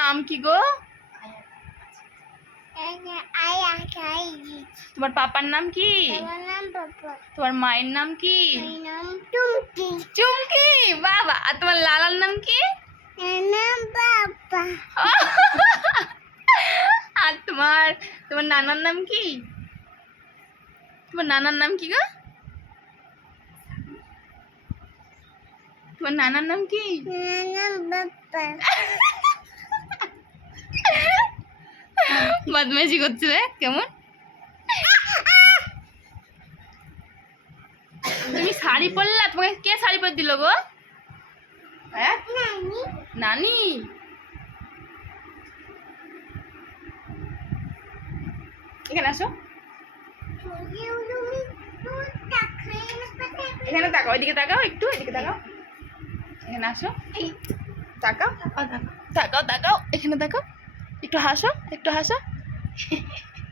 নাম কি গো? তোমার পাপার নাম কি? তোমার মায়ের নাম কি? চুমকি। বাবা। আর তোমার লালার নাম কি? আর তোমার নানার নাম কি? তোমার নানার নাম কি গো? তোমার নানার নাম কি? বদমাইশি করছে রে কেমন? তুমি শাড়ি পরলা? তোমাকে কে শাড়ি পরে দিল গো? হ্যাঁ নানি। এখানে আসো, এখানে তাকাও, এদিকে তাকাও, একটু এদিকে তাকাও, এখানে আসো, তাকাও তাকাও তাকাও, এখানে তাকাও, একটু হাসো, একটু হাসো।